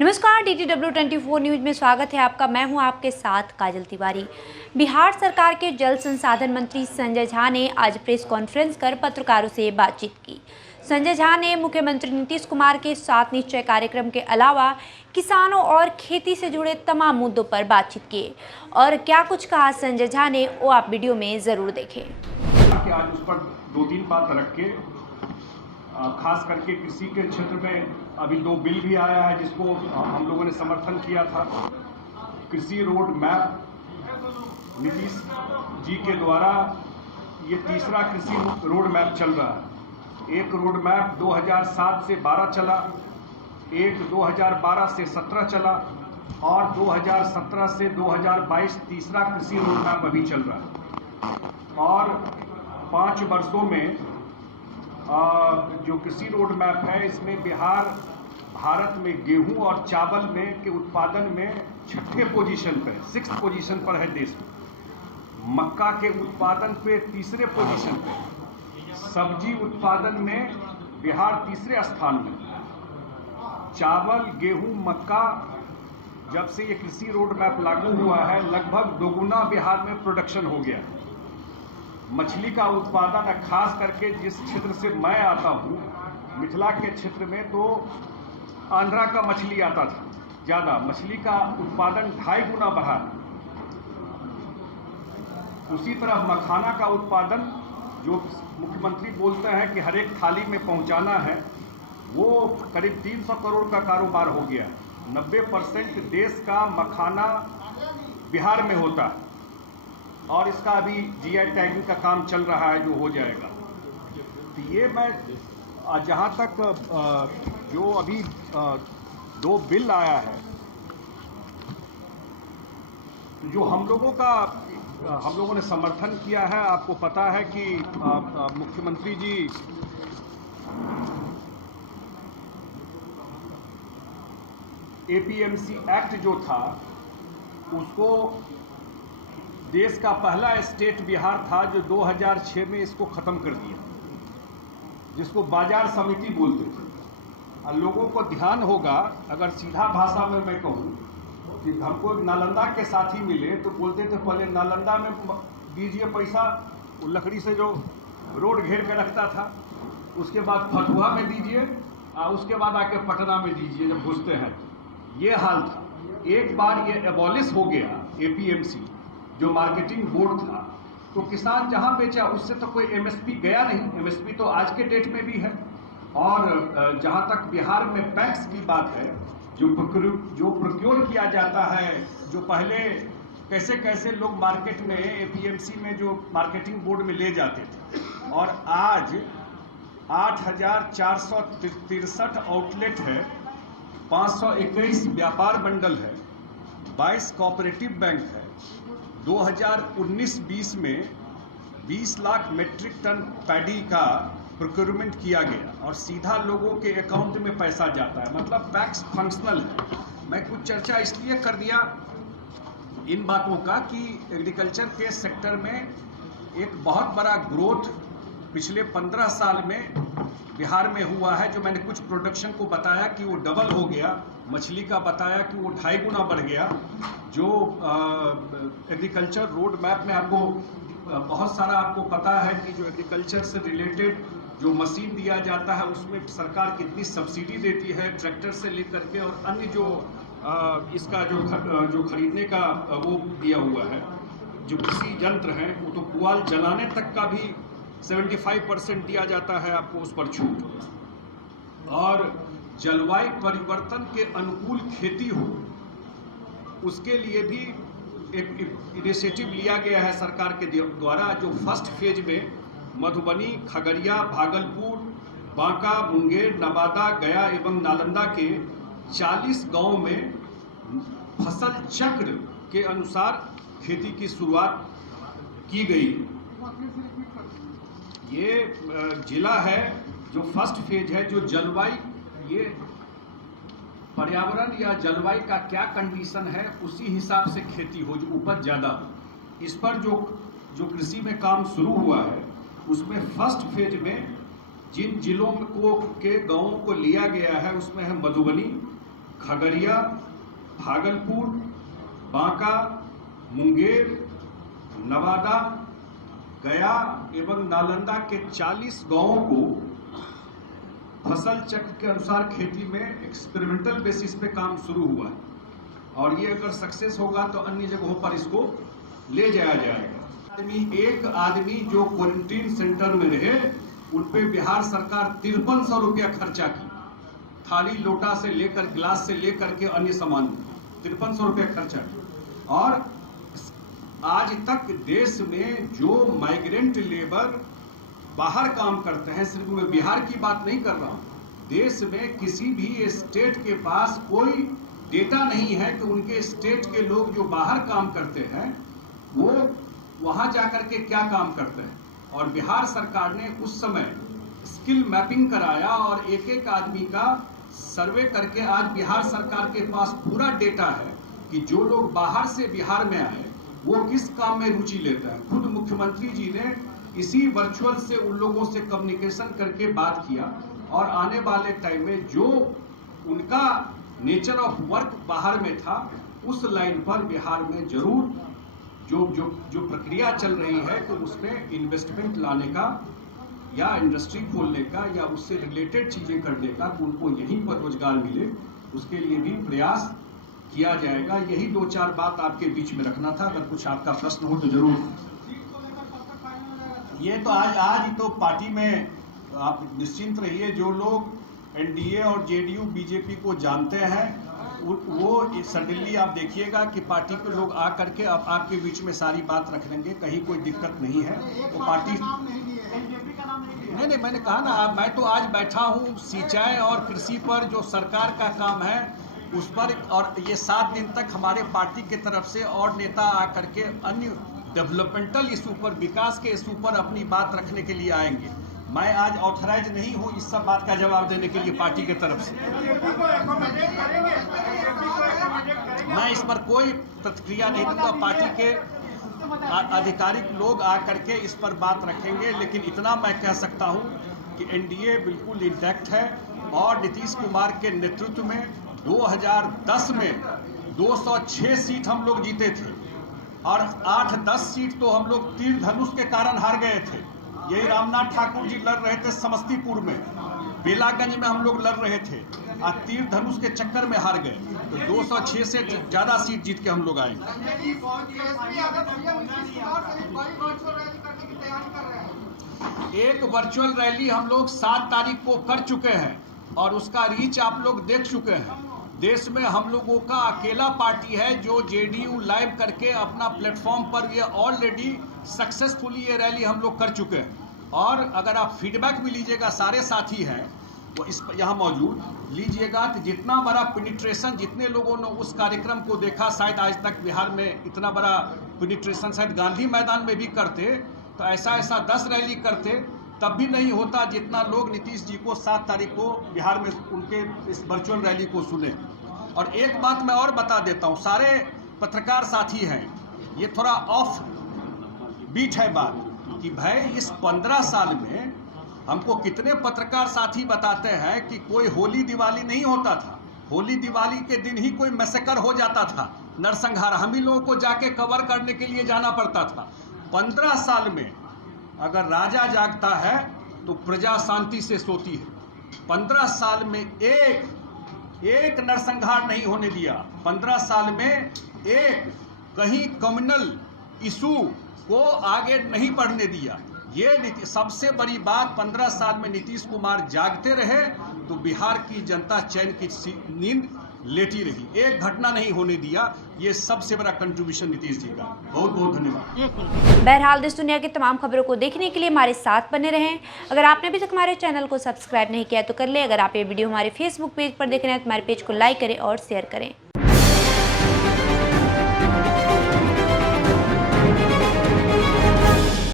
नमस्कार, DTW24 news में स्वागत है आपका। मैं हूं आपके साथ काजल तिवारी। बिहार सरकार के जल संसाधन मंत्री संजय झा ने आज प्रेस कॉन्फ्रेंस कर पत्रकारों से बातचीत की। संजय झा ने मुख्यमंत्री नीतीश कुमार के 7 निश्चय कार्यक्रम के अलावा किसानों और खेती से जुड़े तमाम मुद्दों पर बातचीत की और क्या कुछ कहा संजय झा ने, वो आप वीडियो में जरूर देखें। आज उस पर 2-3 बात रख के खास करके कृषि के क्षेत्र में अभी 2 बिल भी आया है जिसको हम लोगों ने समर्थन किया था। कृषि रोड मैप नीतीश जी के द्वारा ये तीसरा कृषि रोड मैप चल रहा है। एक रोड मैप 2007 से 12 चला, एक 2012 से 17 चला और 2017 से 2022 तीसरा कृषि रोड मैप अभी चल रहा है। और 5 वर्षों में जो कृषि रोड मैप है इसमें बिहार भारत में गेहूं और चावल में के उत्पादन में 6ठे पोजीशन पे 6th पोजीशन पर है देश में। मक्का के उत्पादन पे 3रे पोजीशन पे, सब्जी उत्पादन में बिहार 3रे स्थान में। चावल, गेहूं, मक्का जब से ये कृषि रोड मैप लागू हुआ है लगभग दोगुना बिहार में प्रोडक्शन हो गया है। मछली का उत्पादन खास करके जिस क्षेत्र से मैं आता हूँ मिथिला के क्षेत्र में, तो आंध्रा का मछली आता था ज़्यादा। मछली का उत्पादन 2.5 गुना बढ़ा। उसी तरह मखाना का उत्पादन जो मुख्यमंत्री बोलते हैं कि हर एक थाली में पहुंचाना है, वो करीब 300 करोड़ का कारोबार हो गया। 90% देश का मखाना बिहार में होता है और इसका अभी GI टैगिंग का काम चल रहा है जो हो जाएगा। तो ये मैं जहाँ तक जो अभी 2 बिल आया है जो हम लोगों ने समर्थन किया है। आपको पता है कि मुख्यमंत्री जी APMC एक्ट जो था उसको देश का पहला स्टेट बिहार था जो 2006 में इसको ख़त्म कर दिया, जिसको बाजार समिति बोलते थे। और लोगों को ध्यान होगा, अगर सीधा भाषा में मैं कहूँ कि हमको नालंदा के साथी मिले तो बोलते थे पहले नालंदा में दीजिए पैसा, वो लकड़ी से जो रोड घेर के रखता था, उसके बाद फतुहा में दीजिए और उसके बाद आके पटना में दीजिए जब घुसते हैं। ये हाल था। एक बार ये एबॉलिश हो गया APMC जो मार्केटिंग बोर्ड था, तो किसान जहां बेचा उससे तो कोई MSP गया नहीं। MSP तो आज के डेट में भी है। और जहां तक बिहार में पैक्स की बात है, जो प्रोक्योर किया जाता है, जो पहले कैसे कैसे लोग मार्केट में APMC में जो मार्केटिंग बोर्ड में ले जाते थे, और आज 8,463 आउटलेट है, 521 व्यापार मंडल है, 22 कोऑपरेटिव बैंक है। 2019-20 में 20 लाख मेट्रिक टन पैडी का प्रोक्योरमेंट किया गया और सीधा लोगों के अकाउंट में पैसा जाता है। मतलब पैक्स फंक्शनल है। मैं कुछ चर्चा इसलिए कर दिया इन बातों का कि एग्रीकल्चर के सेक्टर में एक बहुत बड़ा ग्रोथ पिछले 15 साल में बिहार में हुआ है। जो मैंने कुछ प्रोडक्शन को बताया कि वो डबल हो गया, मछली का बताया कि वो 2.5 गुना बढ़ गया। जो एग्रीकल्चर रोड मैप में आपको बहुत सारा आपको पता है कि जो एग्रीकल्चर से रिलेटेड जो मशीन दिया जाता है उसमें सरकार कितनी सब्सिडी देती है, ट्रैक्टर से लेकर के और अन्य जो इसका जो खरीदने का वो दिया हुआ है। जो कृषि यंत्र हैं वो तो पुआल जलाने तक का भी 75% दिया जाता है आपको उस पर छूट। और जलवायु परिवर्तन के अनुकूल खेती हो उसके लिए भी एक इनिशिएटिव लिया गया है सरकार के द्वारा। जो फर्स्ट फेज में मधुबनी, खगड़िया, भागलपुर, बांका, मुंगेर, नवादा, गया एवं नालंदा के 40 गांव में फसल चक्र के अनुसार खेती की शुरुआत की गई। ये जिला है जो फर्स्ट फेज है, जो जलवायु ये पर्यावरण या जलवायु का क्या कंडीशन है उसी हिसाब से खेती हो, जो उपज ज़्यादा हो। इस पर जो कृषि में काम शुरू हुआ है उसमें फर्स्ट फेज में जिन जिलों को के गांवों को लिया गया है उसमें है मधुबनी, खगड़िया, भागलपुर, बांका, मुंगेर, नवादा, गया एवं नालंदा के 40 गांवों को फसल चक्र के अनुसार खेती में एक्सपेरिमेंटल बेसिस पे काम शुरू हुआ है और ये अगर सक्सेस होगा तो अन्य जगहों पर इसको ले जाया जाएगा। एक आदमी जो क्वारंटीन सेंटर में रहे उन पे बिहार सरकार 5300 रुपया खर्चा की, थाली लोटा से लेकर गिलास से लेकर के अन्य सामान 5300 रुपया खर्चा की। और आज तक देश में जो माइग्रेंट लेबर बाहर काम करते हैं, सिर्फ मैं बिहार की बात नहीं कर रहा हूँ, देश में किसी भी स्टेट के पास कोई डेटा नहीं है कि उनके स्टेट के लोग जो बाहर काम करते हैं वो वहाँ जाकर के क्या काम करते हैं। और बिहार सरकार ने उस समय स्किल मैपिंग कराया और एक एक आदमी का सर्वे करके आज बिहार सरकार के पास पूरा डेटा है कि जो लोग बाहर से बिहार में आए वो किस काम में रुचि लेते हैं। खुद मुख्यमंत्री जी ने इसी वर्चुअल से उन लोगों से कम्युनिकेशन करके बात किया और आने वाले टाइम में जो उनका नेचर ऑफ वर्क बाहर में था उस लाइन पर बिहार में जरूर जो प्रक्रिया चल रही है तो उसमें इन्वेस्टमेंट लाने का या इंडस्ट्री खोलने का या उससे रिलेटेड चीजें करने का, उनको यहीं पर रोजगार मिले, उसके लिए भी प्रयास किया जाएगा। यही 2-4 बात आपके बीच में रखना था। अगर कुछ आपका प्रश्न हो तो जरूर। ये तो आज तो पार्टी में आप निश्चिंत रहिए, जो लोग एनडीए और जेडीयू बीजेपी को जानते हैं वो सडनली आप देखिएगा कि पार्टी के लोग आ करके अब आपके बीच में सारी बात रख लेंगे, कहीं कोई दिक्कत नहीं है। तो पार्टी नहीं, मैंने कहा ना, मैं तो आज बैठा हूँ सिंचाई और कृषि पर जो सरकार का काम है उस पर, और ये 7 दिन तक हमारे पार्टी की तरफ से और नेता आकर के अन्य डेवलपमेंटल इशू पर, विकास के इशू पर अपनी बात रखने के लिए आएंगे। मैं आज ऑथराइज नहीं हूँ इस सब बात का जवाब देने के लिए पार्टी की तरफ से। मैं इस पर कोई प्रतिक्रिया नहीं दूंगा। पार्टी के आधिकारिक लोग आकर के इस पर बात रखेंगे, लेकिन इतना मैं कह सकता हूँ कि एनडीए बिल्कुल इंटैक्ट है और नीतीश कुमार के नेतृत्व में 2010 में 206 सीट हम लोग जीते थे और 8-10 सीट तो हम लोग तीर धनुष के कारण हार गए थे। यही रामनाथ ठाकुर जी लड़ रहे थे समस्तीपुर में, बेलागंज में हम लोग लड़ रहे थे और तीर धनुष के चक्कर में हार गए। तो 206 से ज्यादा सीट जीत के हम लोग आए। एक वर्चुअल रैली हम लोग 7 तारीख को कर चुके हैं और उसका रीच आप लोग देख चुके हैं। देश में हम लोगों का अकेला पार्टी है जो जेडीयू लाइव करके अपना प्लेटफॉर्म पर ये ऑलरेडी सक्सेसफुली ये रैली हम लोग कर चुके हैं। और अगर आप फीडबैक भी लीजिएगा, सारे साथी हैं वो इस यहाँ मौजूद, लीजिएगा कि जितना बड़ा पेनिट्रेशन, जितने लोगों ने उस कार्यक्रम को देखा, शायद आज तक बिहार में इतना बड़ा पेनिट्रेशन शायद गांधी मैदान में भी करते तो ऐसा 10 रैली करते तब भी नहीं होता जितना लोग नीतीश जी को 7 तारीख को बिहार में उनके इस वर्चुअल रैली को सुने। और एक बात मैं और बता देता हूँ, सारे पत्रकार साथी हैं, ये थोड़ा ऑफ बीट है बात कि भाई इस 15 साल में हमको कितने पत्रकार साथी बताते हैं कि कोई होली दिवाली नहीं होता था, होली दिवाली के दिन ही कोई मैसेकर हो जाता था, नरसंहार हम ही लोगों को जाके कवर करने के लिए जाना पड़ता था। 15 साल में अगर राजा जागता है तो प्रजा शांति से सोती है। 15 साल में एक नरसंहार नहीं होने दिया। 15 साल में एक कहीं कम्युनल इशू को आगे नहीं बढ़ने दिया। ये सबसे बड़ी बात, 15 साल में नीतीश कुमार जागते रहे तो बिहार की जनता चैन की नींद लेटी रही, एक घटना नहीं होने दिया। ये सबसे बड़ा कंट्रीब्यूशन नीतीश जी का। बहुत बहुत धन्यवाद। बहरहाल देश दुनिया की तमाम खबरों को देखने के लिए हमारे साथ बने रहें। अगर आपने अभी तक हमारे चैनल को सब्सक्राइब नहीं किया तो कर ले। अगर आप ये वीडियो हमारे फेसबुक पेज पर देख रहे हैं तो हमारे पेज को लाइक करें और शेयर करें।